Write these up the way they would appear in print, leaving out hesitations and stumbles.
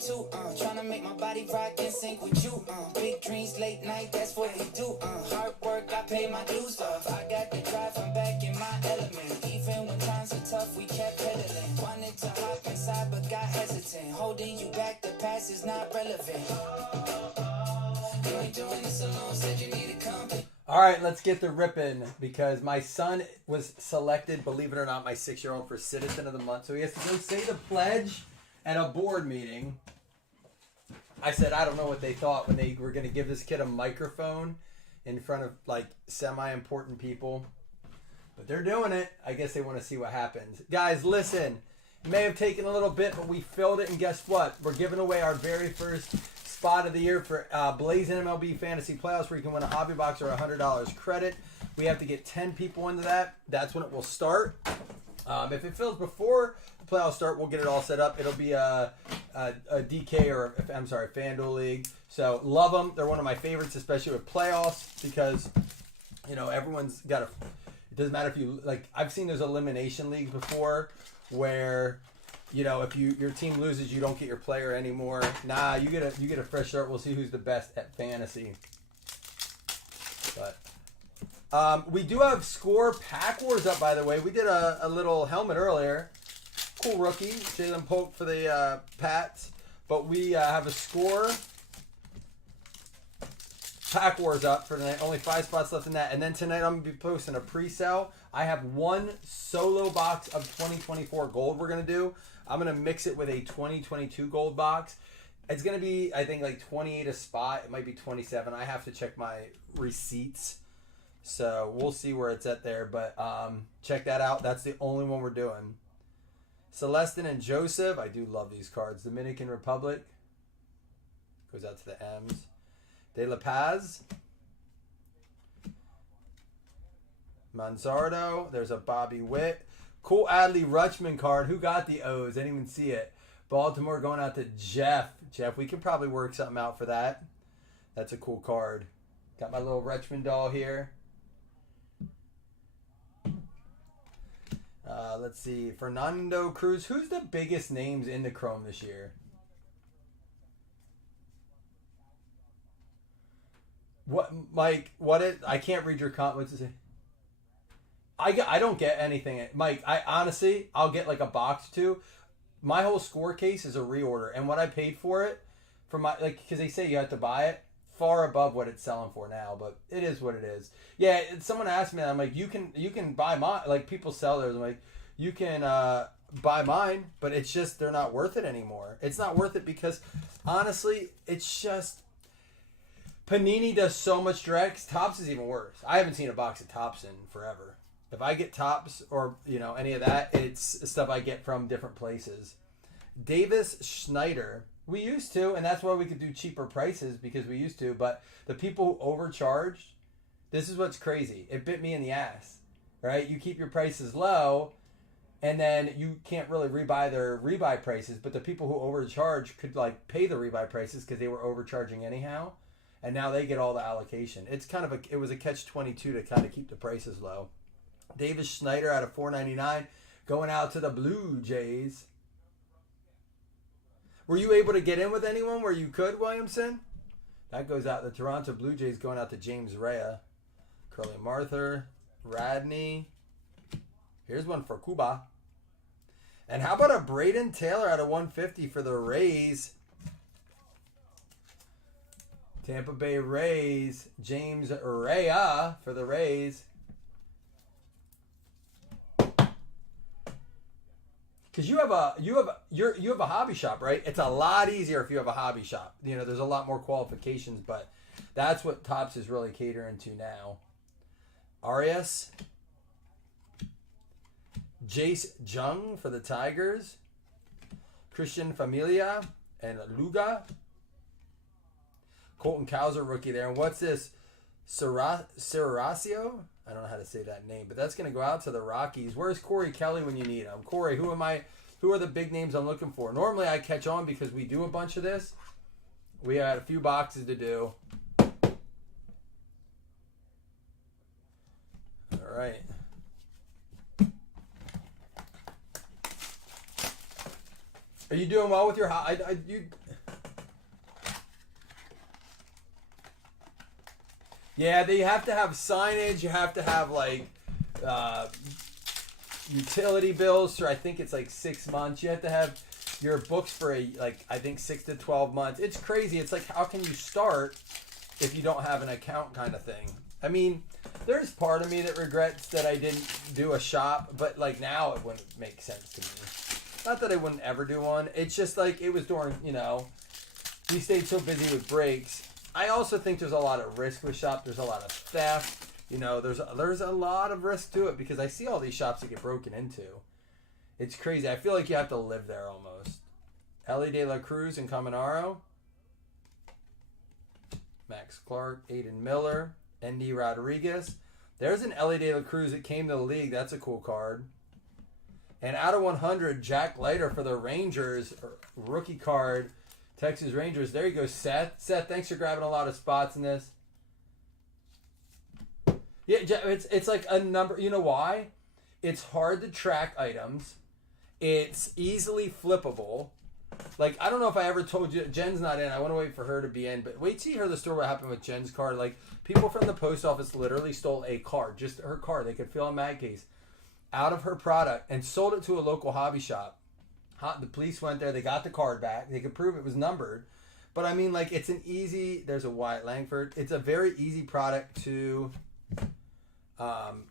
too. Trying to make my body rock and sync with you. Big dreams, late night, that's what we do. Hard work, I pay my dues. I got the drive, I'm back in my element. Even when times are tough, we kept pedaling. Wanted to hop inside, but got hesitant. Holding you back, the past is not relevant. You ain't doing this alone, said you needed company. All right, let's get the ripping because my son was selected, believe it or not, my 6-year-old for Citizen of the Month. So he has to go say the pledge at a board meeting. I said, I don't know what they thought when they were going to give this kid a microphone in front of like semi-important people. But they're doing it. I guess they want to see what happens. Guys, listen. It may have taken a little bit, but we filled it. And guess what? We're giving away our very first spot of the year for Blazing MLB Fantasy Playoffs, where you can win a hobby box or $100 credit. We have to get 10 people into that. That's when it will start. If it fills before the playoffs start, we'll get it all set up. It'll be a DK or I'm sorry, FanDuel league. So love them. They're one of my favorites, especially with playoffs, because you know everyone's got a. It doesn't matter if you like. I've seen those elimination leagues before where. You know, if your team loses, you don't get your player anymore. Nah, you get a fresh start. We'll see who's the best at fantasy. But we do have score pack wars up, by the way. We did a little helmet earlier. Cool rookie, Jalen Polk for the Pats. But we have a score pack wars up for tonight. Only 5 spots left in that. And then tonight I'm going to be posting a pre-sale. I have one solo box of 2024 gold we're going to do. I'm going to mix it with a 2022 gold box. It's going to be, I think, like 28 a spot. It might be 27. I have to check my receipts. So we'll see where it's at there. But check that out. That's the only one we're doing. Celestin and Joseph. I do love these cards. Dominican Republic. Goes out to the M's. De La Paz. Manzardo. There's a Bobby Witt. Cool Adley Rutschman card. Who got the O's? I didn't even see it. Baltimore going out to Jeff. Jeff, we could probably work something out for that. That's a cool card. Got my little Rutschman doll here. Let's see. Fernando Cruz. Who's the biggest names in the Chrome this year? What, Mike? What is? I can't read your comment. What's it say? I don't get anything. Mike, I honestly, I'll get like a box or two. My whole score case is a reorder. And what I paid for it, for my, like, because they say you have to buy it, far above what it's selling for now. But it is what it is. Yeah, someone asked me, I'm like, you can buy mine. Like, people sell theirs. I'm like, you can buy mine, but it's just, they're not worth it anymore. It's not worth it because, honestly, it's just, Panini does so much direct. Topps is even worse. I haven't seen a box of Topps in forever. If I get Topps or, you know, any of that, it's stuff I get from different places. Davis Schneider. We used to, and that's why we could do cheaper prices because we used to. But the people who overcharged, this is what's crazy. It bit me in the ass, right? You keep your prices low, and then you can't really rebuy their rebuy prices. But the people who overcharge could, like, pay the rebuy prices because they were overcharging anyhow. And now they get all the allocation. It's kind of it was a catch-22 to kind of keep the prices low. Davis Schneider out of $4.99 going out to the Blue Jays. Were you able to get in with anyone where you could, Williamson? That goes out. The Toronto Blue Jays going out to James Rea. Curly Martha. Radney. Here's one for Cuba. And how about a Braden Taylor out of 150 for the Rays? Tampa Bay Rays. James Rea for the Rays. Because you have a hobby shop, right? It's a lot easier if you have a hobby shop. You know, there's a lot more qualifications, but that's what Topps is really catering to now. Arias, Jace Jung for the Tigers, Christian Familia and Luga, Colton Cowser rookie there. And what's this? Serracio? I don't know how to say that name, but that's going to go out to the Rockies. Where's Corey Kelly when you need him? Corey, who are the big names I'm looking for? Normally I catch on because we do a bunch of this. We had a few boxes to do. All right. Are you doing well with your Yeah, they have to have signage. You have to have like utility bills for I think it's like 6 months. You have to have your books for I think 6 to 12 months. It's crazy. It's like how can you start if you don't have an account kind of thing. I mean, there's part of me that regrets that I didn't do a shop, but like now it wouldn't make sense to me. Not that I wouldn't ever do one. It's just like it was during, we stayed so busy with breaks. I also think there's a lot of risk with shop. There's a lot of theft. There's a lot of risk to it because I see all these shops that get broken into. It's crazy. I feel like you have to live there almost. Ellie De La Cruz and Caminaro. Max Clark, Aiden Miller, Andy Rodriguez. There's an Ellie De La Cruz that came to the league. That's a cool card. And out of 100, Jack Leiter for the Rangers, rookie card, Texas Rangers. There you go, Seth. Seth, thanks for grabbing a lot of spots in this. Yeah, it's like a number. You know why? It's hard to track items. It's easily flippable. Like, I don't know if I ever told you, Jen's not in. I want to wait for her to be in. But wait till you hear the story what happened with Jen's card. Like, people from the post office literally stole a card, just her card. They could fill a mag case out of her product and sold it to a local hobby shop. The police went there. They got the card back. They could prove it was numbered. But, I mean, like, it's an easy... There's a Wyatt Langford. It's a very easy product to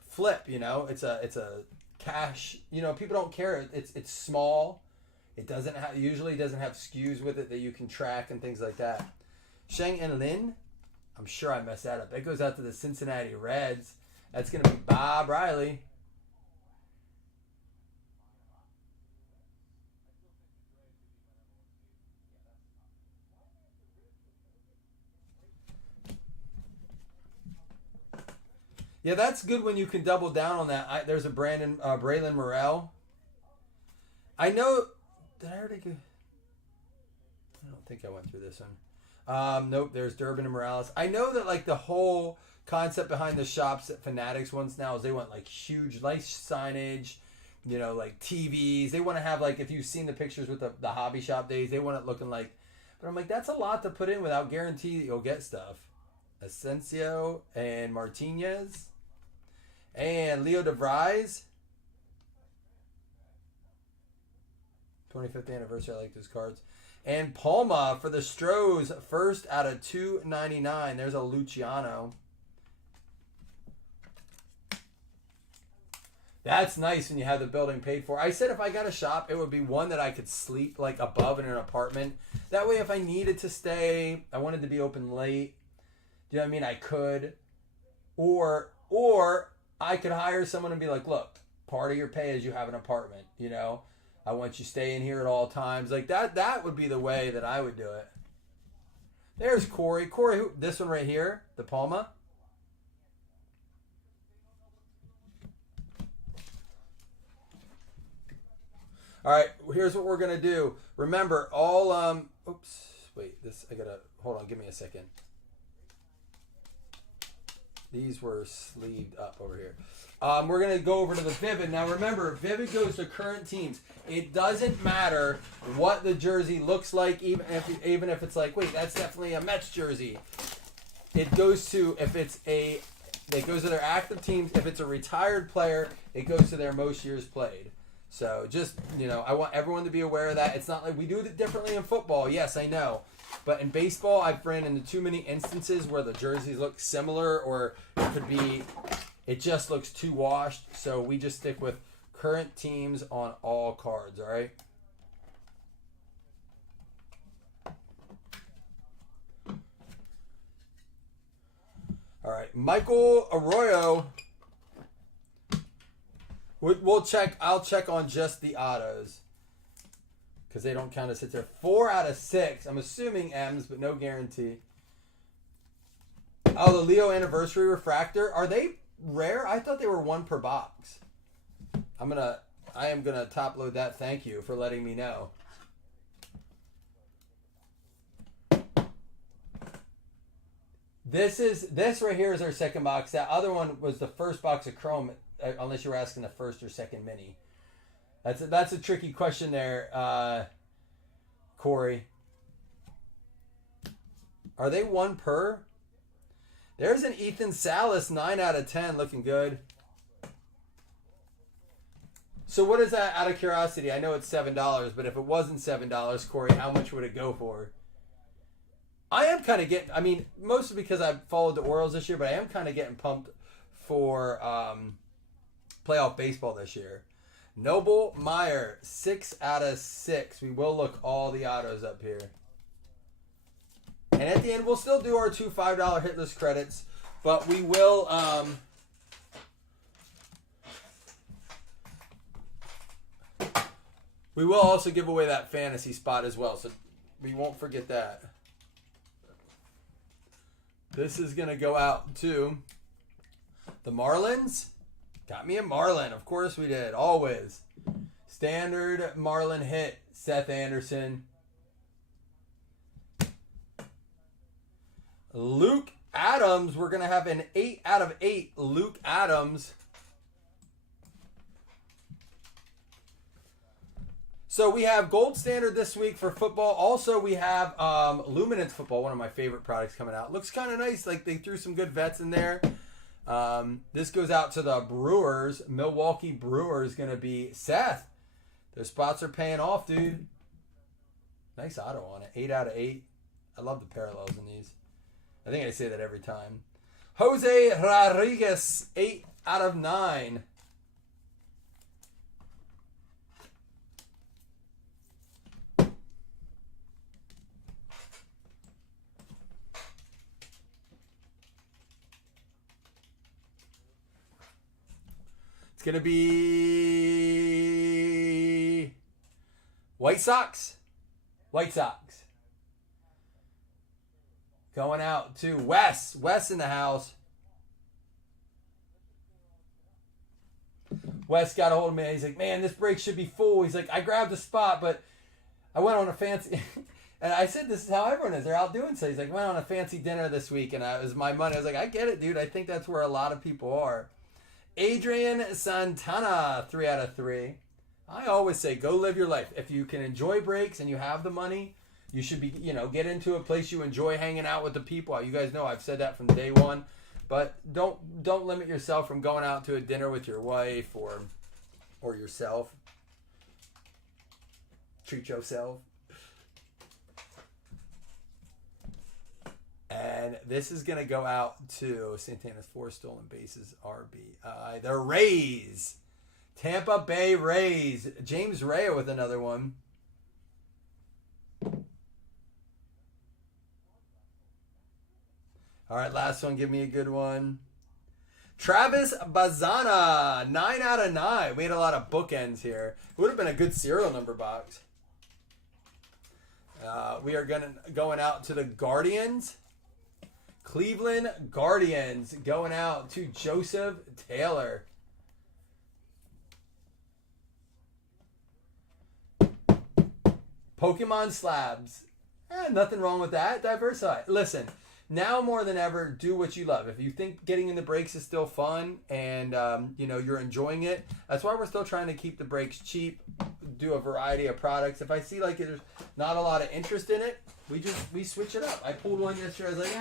flip, It's a cash... people don't care. It's small. It usually doesn't have SKUs with it that you can track and things like that. Sheng and Lin, I'm sure I messed that up. That goes out to the Cincinnati Reds. That's going to be Bob Riley. Yeah, that's good when you can double down on that. There's a Braylon Morrell. I know... Did I already go? I don't think I went through this one. Nope, there's Durbin and Morales. I know that like the whole concept behind the shops at Fanatics once now is they want like huge nice signage, like TVs. They want to have like, if you've seen the pictures with the hobby shop days, they want it looking like, but I'm like, that's a lot to put in without guarantee that you'll get stuff. Asensio and Martinez and Leo DeVries. 25th anniversary. I like those cards. And Palma for the Stros, first out of 299. There's a Luciano. That's nice when you have the building paid for. I said if I got a shop, it would be one that I could sleep like above in an apartment. That way, if I needed to stay, I wanted to be open late. Do you know what I mean? I could. Or I could hire someone and be like, look, part of your pay is you have an apartment, I want you staying here at all times. Like that would be the way that I would do it. There's Corey. Corey, this one right here, the Palma. All right, here's what we're going to do. Remember, all, oops, wait, hold on, give me a second. These were sleeved up over here. We're going to go over to the Vivid. Now remember, Vivid goes to current teams. It doesn't matter what the jersey looks like, even if it's like, wait, that's definitely a Mets jersey. It goes to, it goes to their active teams. If it's a retired player, it goes to their most years played. So just, I want everyone to be aware of that. It's not like we do it differently in football. Yes, I know. But in baseball, I've ran into too many instances where the jerseys look similar or it just looks too washed. So we just stick with current teams on all cards, all right? All right, Michael Arroyo. We'll check. I'll check on just the autos because they don't count as hits there. 4 out of 6. I'm assuming M's, but no guarantee. Oh, the Leo Anniversary Refractor. Are they rare? I thought they were 1 per box. I am gonna top load that. Thank you for letting me know. This right here is our second box. That other one was the first box of Chrome. Unless you were asking the first or second mini. That's a tricky question there, Corey. Are they 1 per? There's an Ethan Salas, 9 out of 10, looking good. So what is that out of curiosity? I know it's $7, but if it wasn't $7, Corey, how much would it go for? I am kind of getting, I mean, mostly because I've followed the Orioles this year, but I am kind of getting pumped for playoff baseball this year. Mlb Mixer, 6 out of 6. We will look all the autos up here. And at the end, we'll still do our 2 $5 hit list credits, but we will also give away that fantasy spot as well, so we won't forget that. This is going to go out to the Marlins. Got me a Marlin. Of course we did. Always. Standard Marlin hit. Seth Anderson. Luke Adams. We're going to have an 8 out of 8. Luke Adams. So we have Gold Standard this week for football. Also, we have Luminance Football, one of my favorite products coming out. Looks kind of nice. Like, they threw some good vets in there. This goes out to the Brewers. Milwaukee Brewers going to be Seth. Their spots are paying off, dude. Nice auto on it. 8 out of 8. I love the parallels in these. I think I say that every time. Jose Rodriguez, 8 out of 9. It's going to be White Sox. White Sox. Going out to Wes. Wes in the house. Wes got a hold of me. He's like, man, this break should be full. He's like, I grabbed a spot, but I went on a fancy... And I said, this is how everyone is. They're out doing so. He's like, went on a fancy dinner this week, and it was my money. I was like, I get it, dude. I think that's where a lot of people are. Adrian Santana, 3 out of 3. I always say, go live your life. If you can enjoy breaks and you have the money, you should be, get into a place you enjoy hanging out with the people. You guys know I've said that from day one. But don't limit yourself from going out to a dinner with your wife or yourself. Treat yourself. And this is going to go out to Santana's 4 stolen bases, RBI. The Rays. Tampa Bay Rays. James Rea with another one. All right, last one. Give me a good one. Travis Bazana. 9 out of 9. We had a lot of bookends here. It would have been a good serial number box. We are going out to the Guardians. Cleveland Guardians going out to Joseph Taylor. Pokemon slabs. Nothing wrong with that. Diversify. Listen, now more than ever, do what you love. If you think getting in the breaks is still fun and you're enjoying it, that's why we're still trying to keep the breaks cheap, do a variety of products. If I see like there's not a lot of interest in it, we switch it up. I pulled one yesterday. I was like,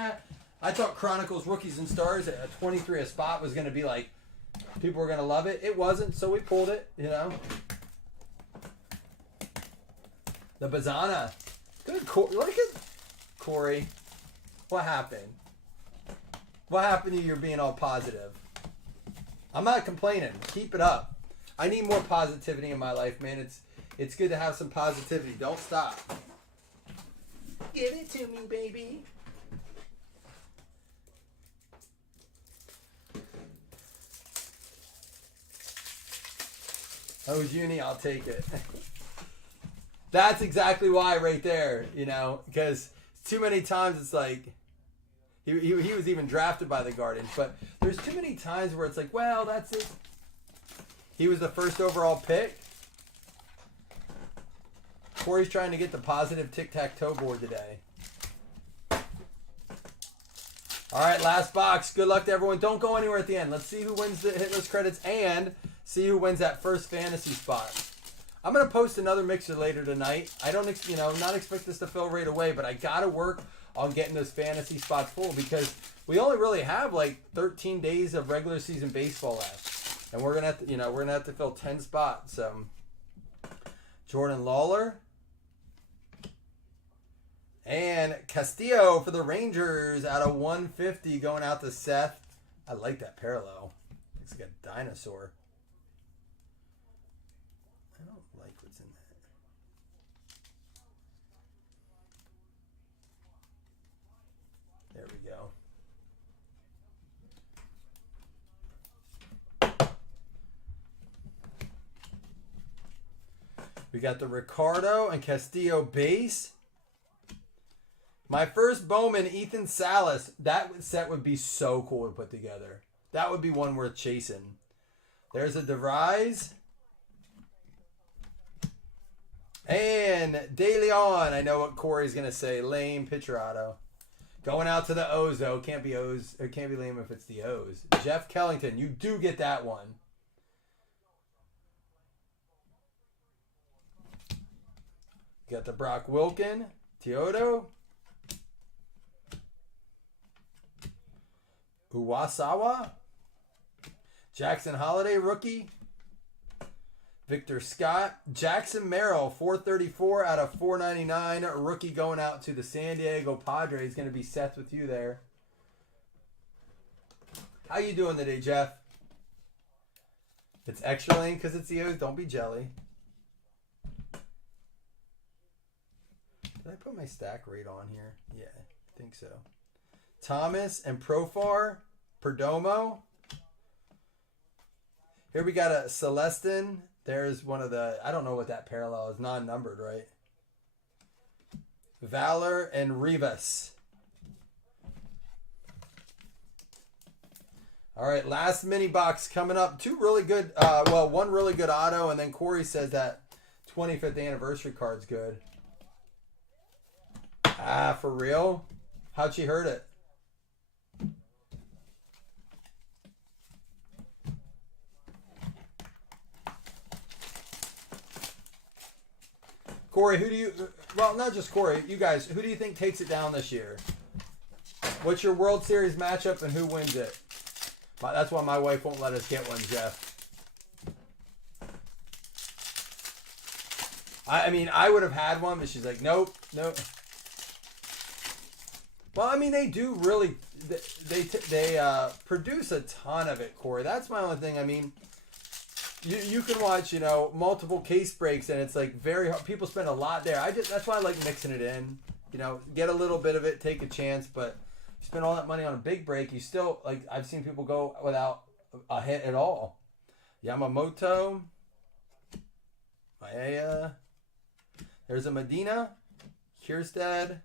I thought Chronicles Rookies and Stars at 23 a spot was going to be like, people were going to love it. It wasn't, so we pulled it, The Bazana. Good, look at Corey. What happened? What happened to you being all positive? I'm not complaining. Keep it up. I need more positivity in my life, man. It's good to have some positivity. Don't stop. Give it to me, baby. Oh, Uni, I'll take it. That's exactly why right there, because too many times it's like, he was even drafted by the Guardians, but there's too many times where it's like, well, that's it. He was the first overall pick. Corey's trying to get the positive tic-tac-toe board today. All right, last box. Good luck to everyone. Don't go anywhere at the end. Let's see who wins the hit list credits and see who wins that first fantasy spot. I'm going to post another mixer later tonight. I don't, not expect this to fill right away, but I got to work on getting those fantasy spots full, because we only really have like 13 days of regular season baseball left, and we're gonna have to, we're gonna have to fill 10 spots. So Jordan Lawler and Castillo for the Rangers out of 150 going out to Seth. I like that parallel. Looks like a dinosaur. I don't like what's in that. There we go. We got the Ricardo and Castillo base. My first Bowman, Ethan Salas. That set would be so cool to put together. That would be one worth chasing. There's a DeVries. And De Leon. I know what Corey's going to say. Lame pitcher auto. Going out to the O's, though. Can't be O's. It can't be lame if it's the O's. Jeff Kellington. You do get that one. You got the Brock Wilken. Teodo. Uwasawa. Jackson Holiday, rookie. Victor Scott. Jackson Merrill, 434 out of 499. Rookie going out to the San Diego Padres. Going to be Seth with you there. How you doing today, Jeff? It's extra lane because it's the O's. Don't be jelly. Did I put my stack rate on here? Yeah, I think so. Thomas and Profar, Perdomo. Here we got a Celestin. There's one of the, I don't know what that parallel is, non-numbered, right? Valor and Rivas. All right, last mini box coming up. Two really good, one really good auto, and then Corey says that 25th anniversary card's good. Ah, for real? How'd she hurt it? Corey, who do you... Well, not just Corey. You guys, who do you think takes it down this year? What's your World Series matchup and who wins it? That's why my wife won't let us get one, Jeff. I mean, I would have had one, but she's like, nope, nope. Well, I mean, they do really... They produce a ton of it, Corey. That's my only thing. I mean... You can watch, multiple case breaks, and it's like very hard. People spend a lot there. That's why I like mixing it in. Get a little bit of it, take a chance, but you spend all that money on a big break, you still, like, I've seen people go without a hit at all. Yamamoto. Maea. There's a Medina. Kierstead.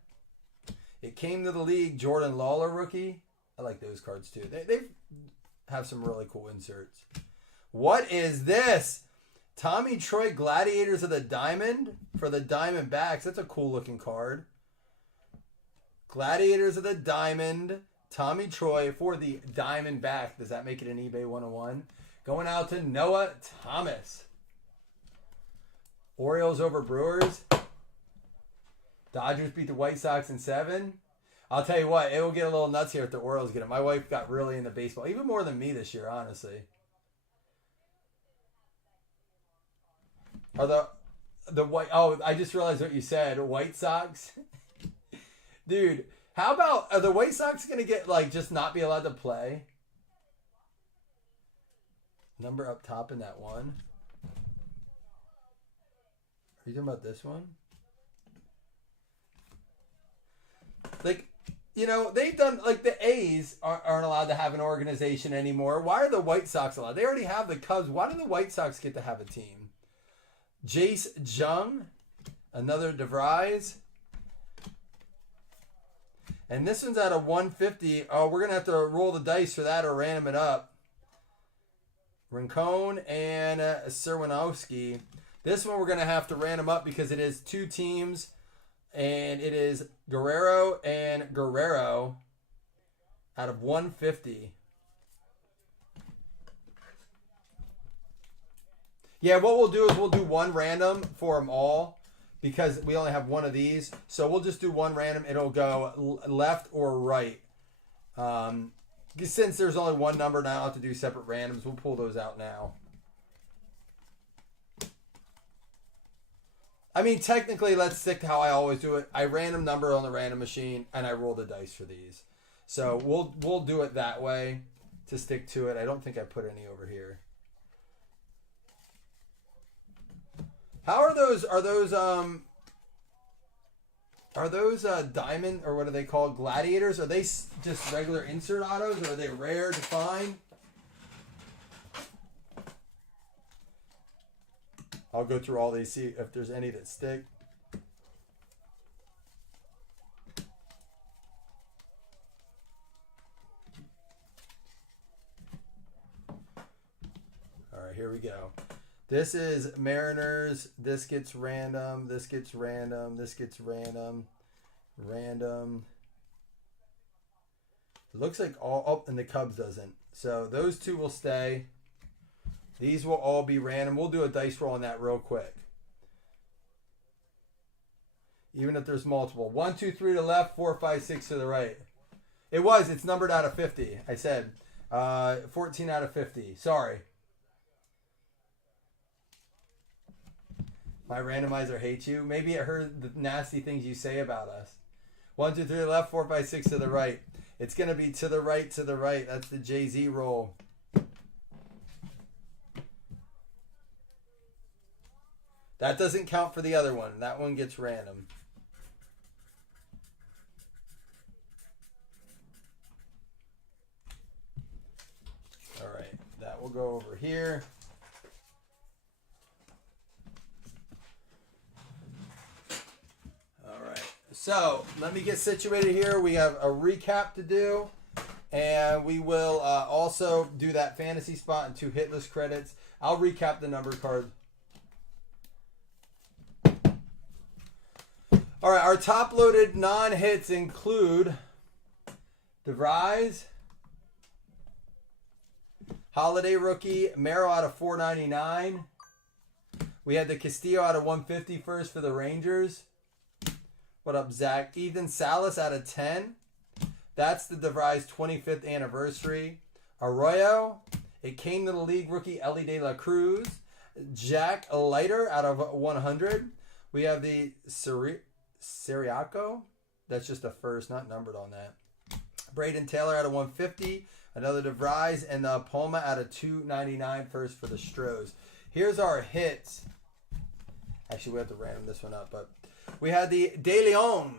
It came to the league. Jordan Lawler rookie. I like those cards too. They have some really cool inserts. What is this? Tommy Troy Gladiators of the Diamond for the Diamondbacks. That's a cool looking card. Gladiators of the Diamond. Tommy Troy for the Diamondback. Does that make it an eBay 101? Going out to Noah Thomas. Orioles over Brewers. Dodgers beat the White Sox in 7. I'll tell you what, it will get a little nuts here if the Orioles get it. My wife got really into baseball. Even more than me this year, honestly. Are the White... Oh, I just realized what you said. White Sox? Dude, how about... Are the White Sox going to get, like, just not be allowed to play? Number up top in that one. Are you talking about this one? Like, they've done... Like, the A's aren't allowed to have an organization anymore. Why are the White Sox allowed? They already have the Cubs. Why do the White Sox get to have a team? Jace Jung, another DeVries. And this one's out of 150. Oh, we're going to have to roll the dice for that or random it up. Rincon and Serwanowski. This one we're going to have to random up because it is two teams. And it is Guerrero and Guerrero out of 150. Yeah, what we'll do is we'll do one random for them all. because we only have one of these. So we'll just do one random. It'll go left or right. Since there's only one number now, I'll have to do separate randoms. We'll pull those out now. I mean, technically, let's stick to how I always do it. I random number on the random machine, and I roll the dice for these. So we'll do it that way to stick to it. I don't think I put any over here. How are those? Are those diamond, or what are they called? Gladiators? Are they just regular insert autos, or are they rare to find? I'll go through all these, see if there's any that stick. All right, here we go. This is Mariners. This gets random. This gets random. This gets random. Random. It looks like all... Oh, and the Cubs doesn't. So those two will stay. These will all be random. We'll do a dice roll on that real quick. Even if there's multiple. 1, 2, 3 to the left. 4, 5, 6 to the right. It's numbered out of 50. I said 14 out of 50. Sorry. My randomizer hates you. Maybe it heard the nasty things you say about us. 1, 2, 3 to the left. 4, 5, 6 to the right. It's going to be to the right, to the right. That's the Jay-Z roll. That doesn't count for the other one. That one gets random. All right. That will go over here. All right. So let me get situated here. We have a recap to do. And we will also do that fantasy spot and 2 hitless credits. I'll recap the number card. All right, our top-loaded non-hits include DeVries, Holiday rookie, Merrill out of 499. We had the Castillo out of 150 first for the Rangers. What up, Zach? Ethan Salas out of 10. That's the DeVries 25th anniversary. Arroyo, it came to the league rookie Ellie De La Cruz. Jack Leiter out of 100. We have the Siriaco. That's just a first, not numbered on that. Braden Taylor out of 150. Another DeVries. And the Palma out of 299 first for the Stros. Here's our hits. Actually, we have to random this one up. But we had the De Leon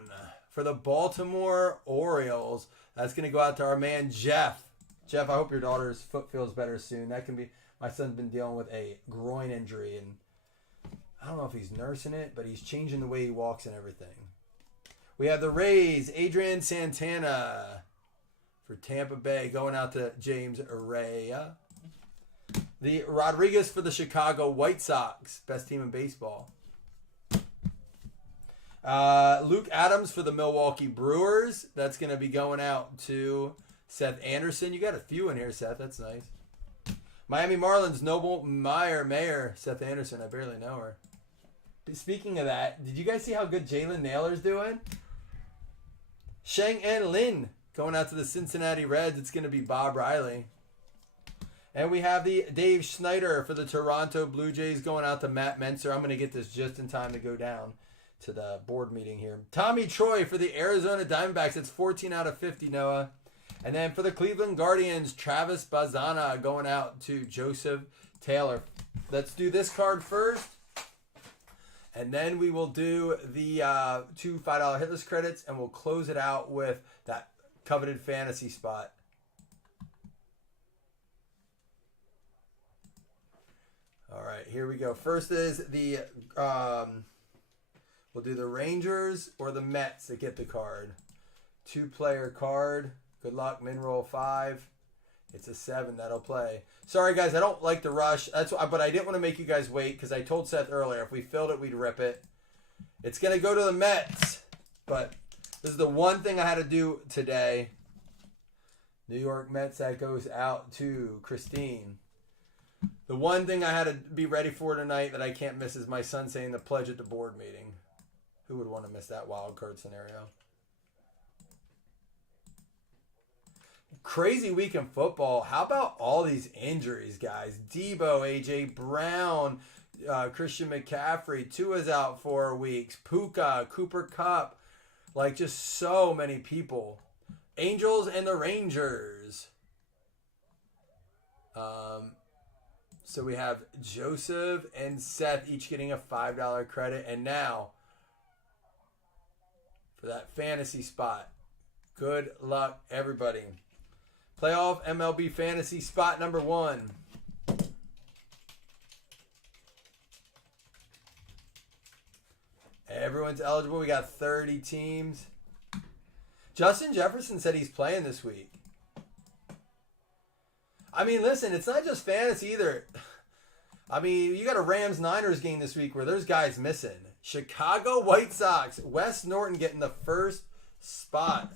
for the Baltimore Orioles. That's going to go out to our man, Jeff. Jeff, I hope your daughter's foot feels better soon. That can be... My son's been dealing with a groin injury, and I don't know if he's nursing it, but he's changing the way he walks and everything. We have the Rays, Adrian Santana for Tampa Bay, going out to James Araya. The Rodriguez for the Chicago White Sox, best team in baseball. Luke Adams for the Milwaukee Brewers. That's going to be going out to Seth Anderson. You got a few in here, Seth. That's nice. Miami Marlins, Noble Mayer, Seth Anderson. I barely know her. Speaking of that, did you guys see how good Jalen Naylor's doing? Sheng-En Lin going out to the Cincinnati Reds. It's going to be Bob Riley. And we have the Dave Schneider for the Toronto Blue Jays going out to Matt Menser. I'm going to get this just in time to go down to the board meeting here. Tommy Troy for the Arizona Diamondbacks. It's 14 out of 50, Noah. And then for the Cleveland Guardians, Travis Bazana going out to Joseph Taylor. Let's do this card first. And then we will do the 2 $5 hitless credits, and we'll close it out with that coveted fantasy spot. All right, here we go. First is the, we'll do the Rangers or the Mets that get the card. 2-player card. Good luck, min roll 5. It's a 7 that'll play. Sorry, guys, I don't like to rush. That's why, but I didn't want to make you guys wait because I told Seth earlier if we filled it, we'd rip it. It's going to go to the Mets, but this is the one thing I had to do today. New York Mets, that goes out to Christine. The one thing I had to be ready for tonight that I can't miss is my son saying the pledge at the board meeting. Who would want to miss that wild card scenario? Crazy week in football. How about all these injuries, guys? Debo, AJ Brown, Christian McCaffrey. Tua's out 4 weeks. Puka, Cooper Kupp. Like, just so many people. Angels and the Rangers. So we have Joseph and Seth each getting a $5 credit. And now, for that fantasy spot, good luck, everybody. Playoff MLB fantasy spot number 1. Everyone's eligible. We got 30 teams. Justin Jefferson said he's playing this week. I mean, listen, it's not just fantasy either. I mean, you got a Rams-Niners game this week where there's guys missing. Chicago White Sox. Wes Norton getting the first spot.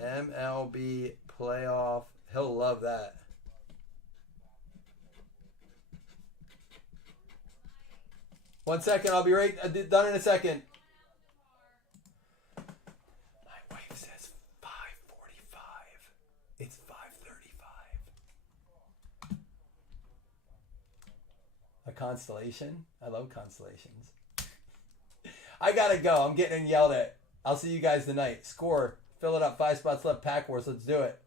MLB playoff. He'll love that. One second, I'll be right done in a second. My wife says 5:45. It's 5:35. A constellation? I love constellations. I gotta go. I'm getting yelled at. I'll see you guys tonight. Score. Fill it up. 5 spots left. Pack Wars. Let's do it.